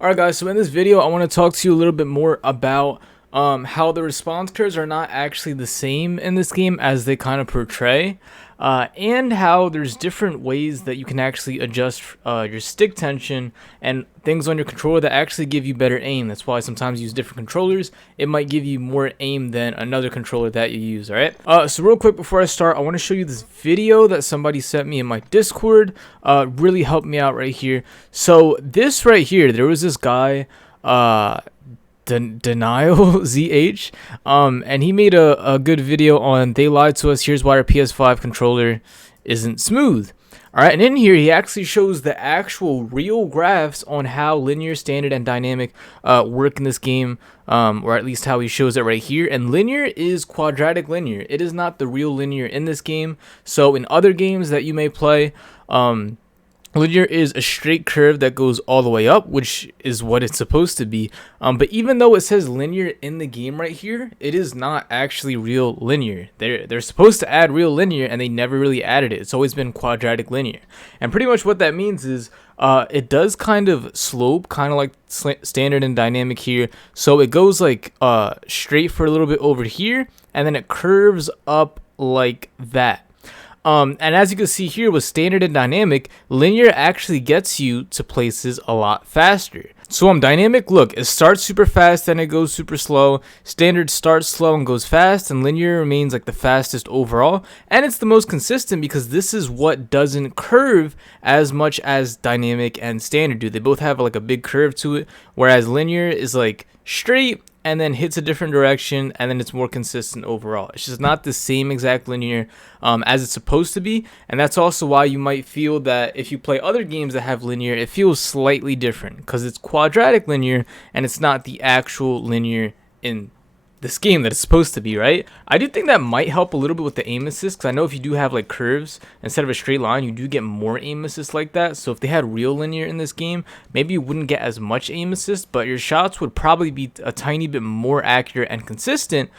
Alright guys, so in this video I want to talk to you a little bit more about how the response curves are not actually the same in this game as they kind of portray, and how there's different ways that you can actually adjust your stick tension and things on your controller that actually give you better aim. That's why sometimes you use different controllers. It might give you more aim than another controller that you use. Alright, so real quick before I start, I want to show you this video that somebody sent me in my Discord. Really helped me out right here. So this right here, there was this guy, Denial ZH, and he made a good video on "They lied to us, here's why our PS5 controller isn't smooth." Alright, and in here he actually shows the actual real graphs on how linear, standard, and dynamic work in this game, or at least how he shows it right here. And linear is quadratic linear. It is not the real linear in this game. So in other games that you may play, linear is a straight curve that goes all the way up, which is what it's supposed to be. But even though it says linear in the game right here, it is not actually real linear. They're supposed to add real linear, and they never really added it. It's always been quadratic linear. And pretty much what that means is it does kind of slope, kind of like standard and dynamic here. So it goes like straight for a little bit over here, and then it curves up like that. And as you can see here with standard and dynamic, linear actually gets you to places a lot faster. So dynamic, look, it starts super fast, then it goes super slow. Standard starts slow and goes fast, and linear remains like the fastest overall. And it's the most consistent because this is what doesn't curve as much as dynamic and standard do. They both have like a big curve to it, whereas linear is like straight and then hits a different direction, and then it's more consistent overall. It's just not the same exact linear as it's supposed to be, and that's also why you might feel that if you play other games that have linear, it feels slightly different because it's quadratic linear and it's not the actual linear in this game that it's supposed to be, right? I do think that might help a little bit with the aim assist, because I know if you do have like curves instead of a straight line, you do get more aim assist like that. So if they had real linear in this game, maybe you wouldn't get as much aim assist, but your shots would probably be a tiny bit more accurate and consistent,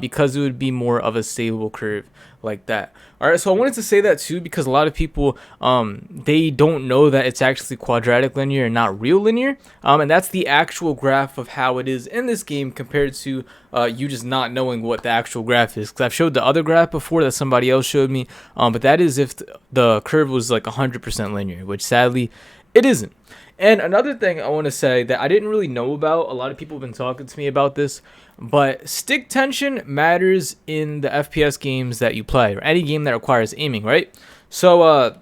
because it would be more of a stable curve like that. All right, so I wanted to say that too, because a lot of people they don't know that it's actually quadratic linear and not real linear, and that's the actual graph of how it is in this game compared to you just not knowing what the actual graph is. Because I've showed the other graph before that somebody else showed me, but that is if the curve was like 100% linear, which sadly it isn't. And another thing I want to say that I didn't really know about, a lot of people have been talking to me about this, but stick tension matters in the FPS games that you play, or any game that requires aiming, right? So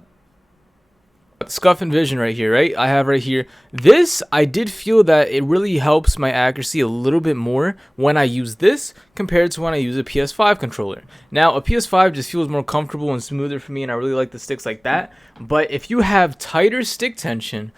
Scuff and Vision right here, right? I have right here. This, I did feel that it really helps my accuracy a little bit more when I use this compared to when I use a PS5 controller. Now, a PS5 just feels more comfortable and smoother for me, and I really like the sticks like that. But if you have tighter stick tension,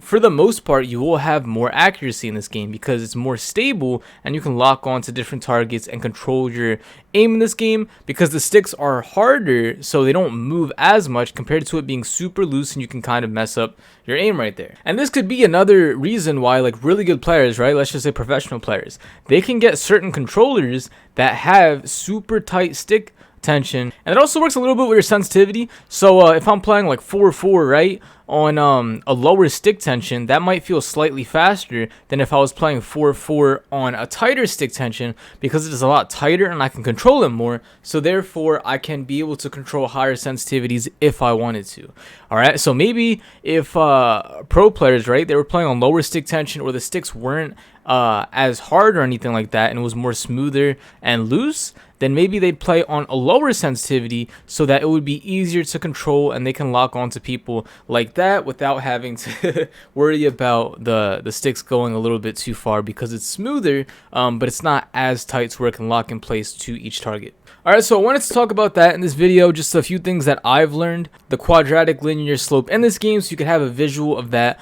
for the most part, you will have more accuracy in this game because it's more stable and you can lock on to different targets and control your aim in this game, because the sticks are harder, so they don't move as much compared to it being super loose, and you can kind of mess up your aim right there. And this could be another reason why like really good players, right, let's just say professional players, they can get certain controllers that have super tight stick tension, and it also works a little bit with your sensitivity. So if I'm playing like 4-4, right, on a lower stick tension, that might feel slightly faster than if I was playing 4-4 on a tighter stick tension, because it is a lot tighter and I can control it more, so therefore I can be able to control higher sensitivities if I wanted to. Alright, so maybe if pro players, right, they were playing on lower stick tension, or the sticks weren't as hard or anything like that, and it was more smoother and loose, then maybe they'd play on a lower sensitivity so that it would be easier to control, and they can lock onto people like that without having to worry about the sticks going a little bit too far, because it's smoother, but it's not as tight to where it can lock in place to each target. Alright, so I wanted to talk about that in this video, just a few things that I've learned, the quadratic linear slope in this game, so you can have a visual of that,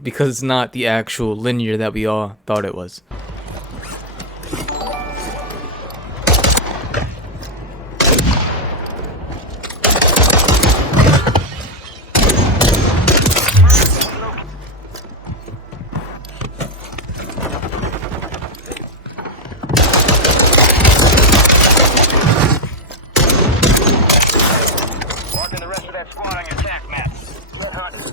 because it's not the actual linear that we all thought it was. Squad on your attack map. Red Hunt.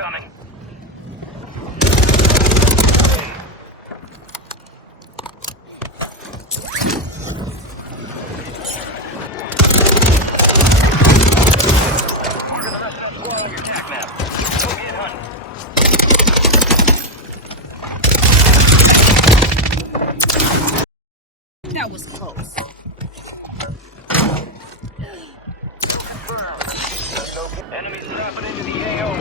incoming. Marking the rest of that squad on your attack map. Go get hunting. That was close. Enemies dropping into the AO.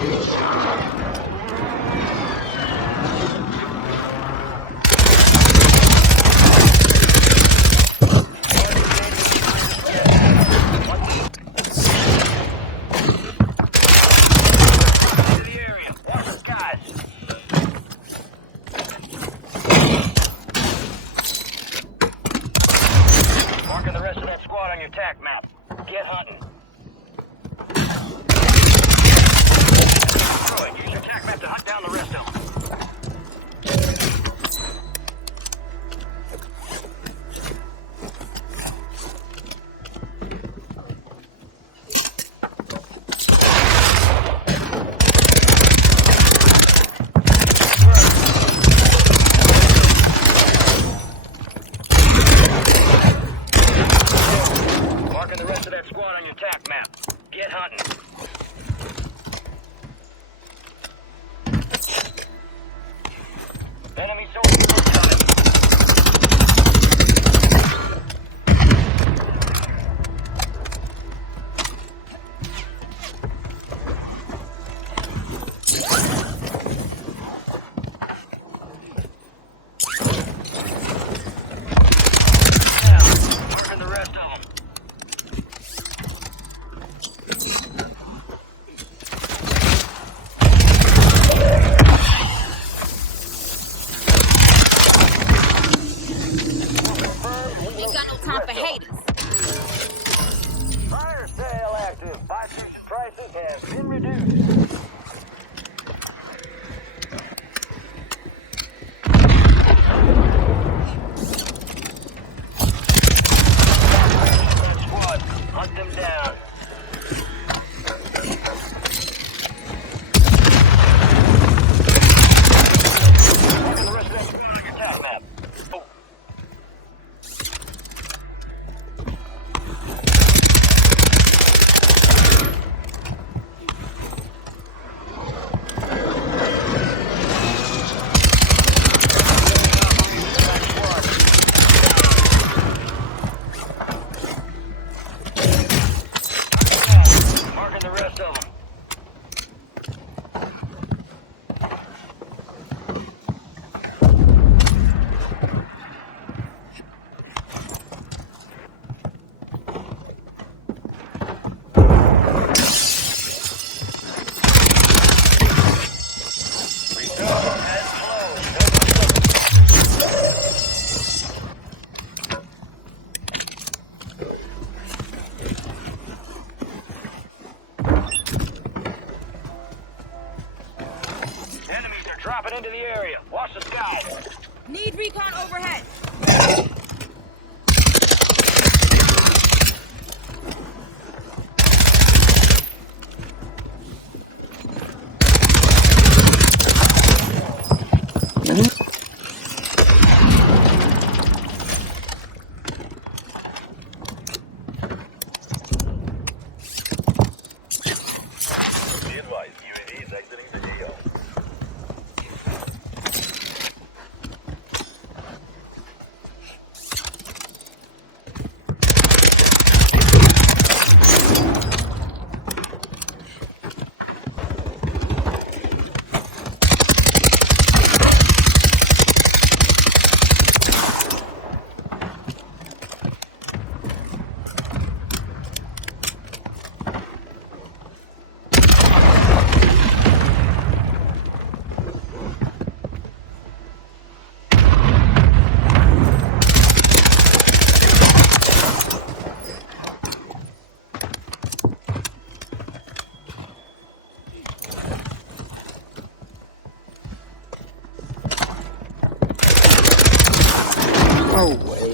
Into the area. Watch the skies. Marking the rest of that squad on your attack map. Get hunting. Destroyed. Use your attack map to hunt down the rest of them. Marking the rest of that squad on your attack map. Get hunting. Enemy soldiers incoming. Now, marking the rest of them. Ain't got no time for haters. Fire sale active. Buy station prices have been reduced. Squad, hunt them down. Marking the rest of that squad on your attack map. Oh. Marking the rest of them. Enemies are dropping into the area. Watch the skies. Need recon overhead. Be advised, UAV is exiting the AO. No way.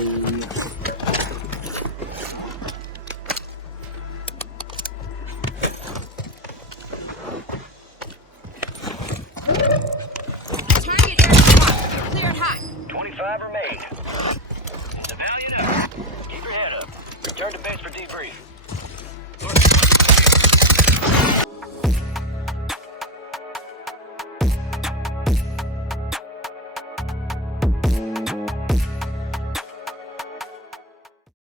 made.